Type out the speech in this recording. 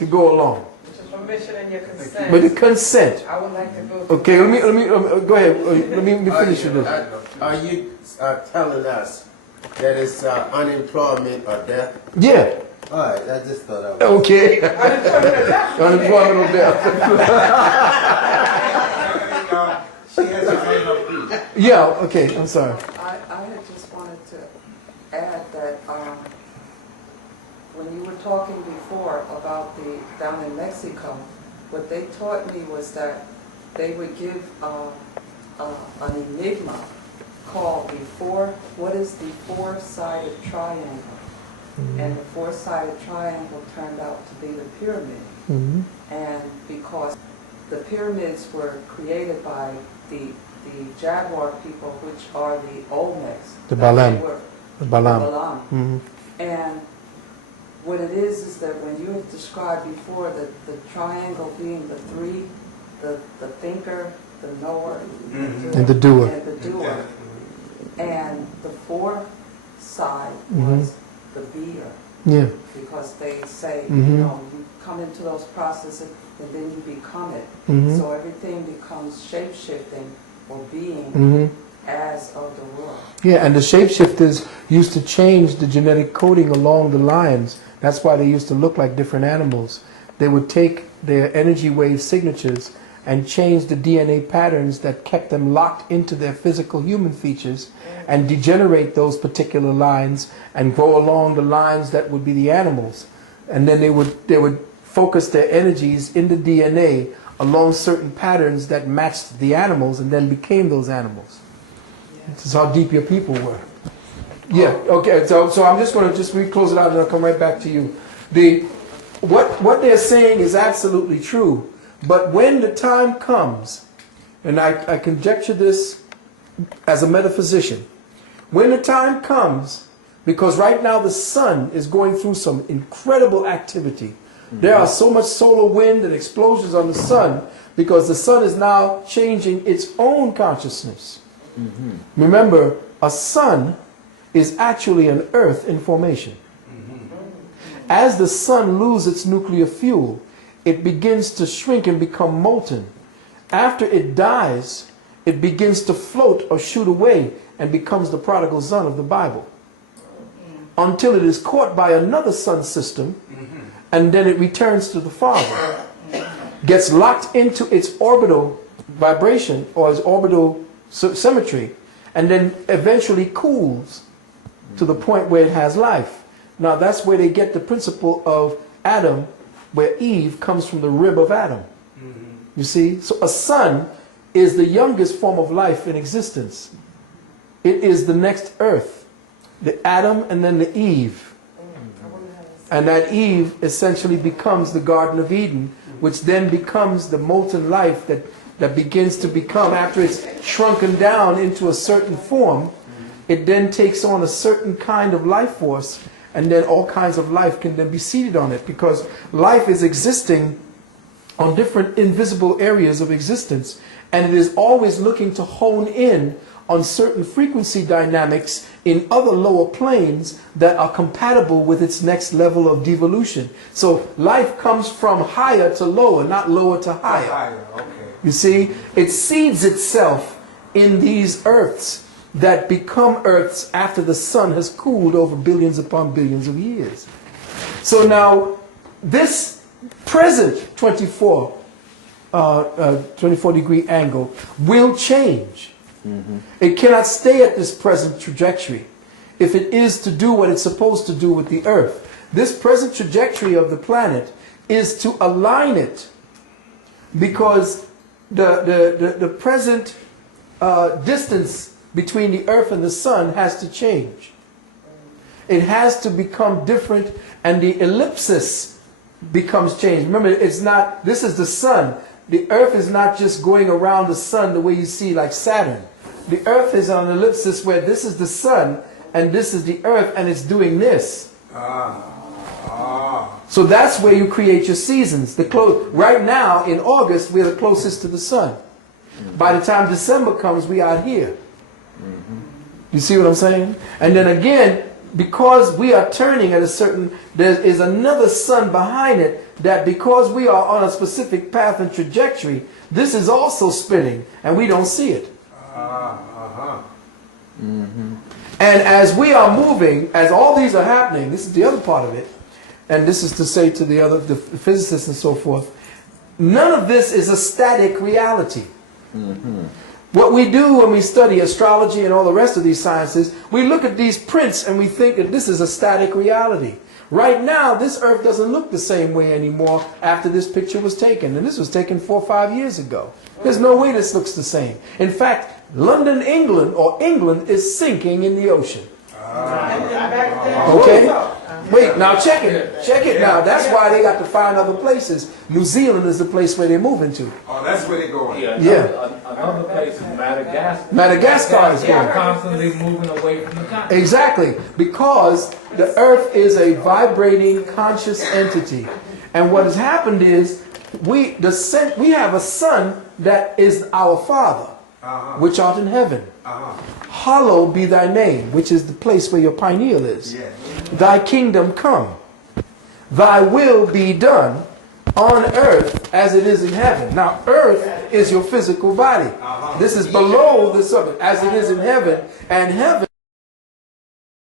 to go along. Permission and your consent. But the consent. I would like to go. Okay, let me go ahead. Let me finish with this. Are you telling us that it's unemployment or death? Yeah. All right, I just thought I was. Okay. Unemployment or death. She has her hand up, please. Yeah. Okay. I'm sorry. I had just wanted to add that when you were talking before about down in Mexico, what they taught me was that they would give an enigma called what is the four-sided triangle? And the four-sided triangle turned out to be the pyramid. And because the pyramids were created by the Jaguar people, which are the Olmecs. The Balam. The Balam. Balam. And what it is that when you have described before the triangle being the three, the thinker, the knower, And the doer. and the doer, and the fourth side was the beer. Yeah. Because they say, Mhm. you come into those processes and then you become it. Mhm. So everything becomes shape-shifting or being as of the world. Yeah, and the shapeshifters used to change the genetic coding along the lines. That's why they used to look like different animals. They would take their energy wave signatures and change the DNA patterns that kept them locked into their physical human features and degenerate those particular lines and go along the lines that would be the animals. And then they would focus their energies in the DNA along certain patterns that matched the animals and then became those animals. This is how deep your people were. Yeah, okay, so I'm just going to close it out and I'll come right back to you. What they're saying is absolutely true, but when the time comes, and I conjecture this as a metaphysician, when the time comes, because right now the sun is going through some incredible activity. There are so much solar wind and explosions on the sun because the sun is now changing its own consciousness. Remember, a sun is actually an earth in formation. As the sun loses its nuclear fuel, it begins to shrink and become molten. After it dies, it begins to float or shoot away and becomes the prodigal son of the Bible. Until it is caught by another sun system, and then it returns to the Father. Gets locked into its orbital vibration or its orbital symmetry, and then eventually cools to the point where it has life. Now that's where they get the principle of Adam, where Eve comes from the rib of Adam. You see? So a sun is the youngest form of life in existence. It is the next earth. The Adam and then the Eve. And that Eve essentially becomes the Garden of Eden, which then becomes the molten life that begins to become, after it's shrunken down into a certain form, it then takes on a certain kind of life force, and then all kinds of life can then be seated on it, because life is existing on different invisible areas of existence, and it is always looking to hone in on certain frequency dynamics in other lower planes that are compatible with its next level of devolution. So life comes from higher to lower, not lower to higher. You see, it seeds itself in these earths that become earths after the sun has cooled over billions upon billions of years. So now, this present 24 degree angle will change. It cannot stay at this present trajectory if it is to do what it's supposed to do with the earth. This present trajectory of the planet is to align it, because the present distance between the earth and the sun has to change. It has to become different, and the ellipsis becomes changed. Remember, it's not, this is the sun. The earth is not just going around the sun the way you see like Saturn. The earth is on an ellipsis where this is the sun and this is the earth, and it's doing this. So that's where you create your seasons. Right now in August we're the closest to the sun. By the time December comes, we are here. You see what I'm saying? And then again, because we are turning at a certain, there is another sun behind it that because we are on a specific path and trajectory, this is also spinning and we don't see it. And as we are moving, as all these are happening, this is the other part of it, and this is to say to the physicists and so forth, none of this is a static reality. What we do when we study astrology and all the rest of these sciences, we look at these prints and we think that this is a static reality. Right now, this earth doesn't look the same way anymore after this picture was taken. And this was taken 4 or 5 years ago. There's no way this looks the same. In fact, London, England, or England is sinking in the ocean. Okay? Wait, now check it. Check it now. That's why they got to find other places. New Zealand is the place where they're moving to. Oh, that's where they're going. Another place is Madagascar. Madagascar is They're going. constantly moving away from the continent. Exactly. Because the earth is a vibrating conscious entity. And what has happened is we have a son that is our Father, which art in heaven. Hallowed be thy name, which is the place where your pineal is. Thy kingdom come. Thy will be done on earth as it is in heaven. Now, earth is your physical body. This is below the subject, as it is in heaven, and heaven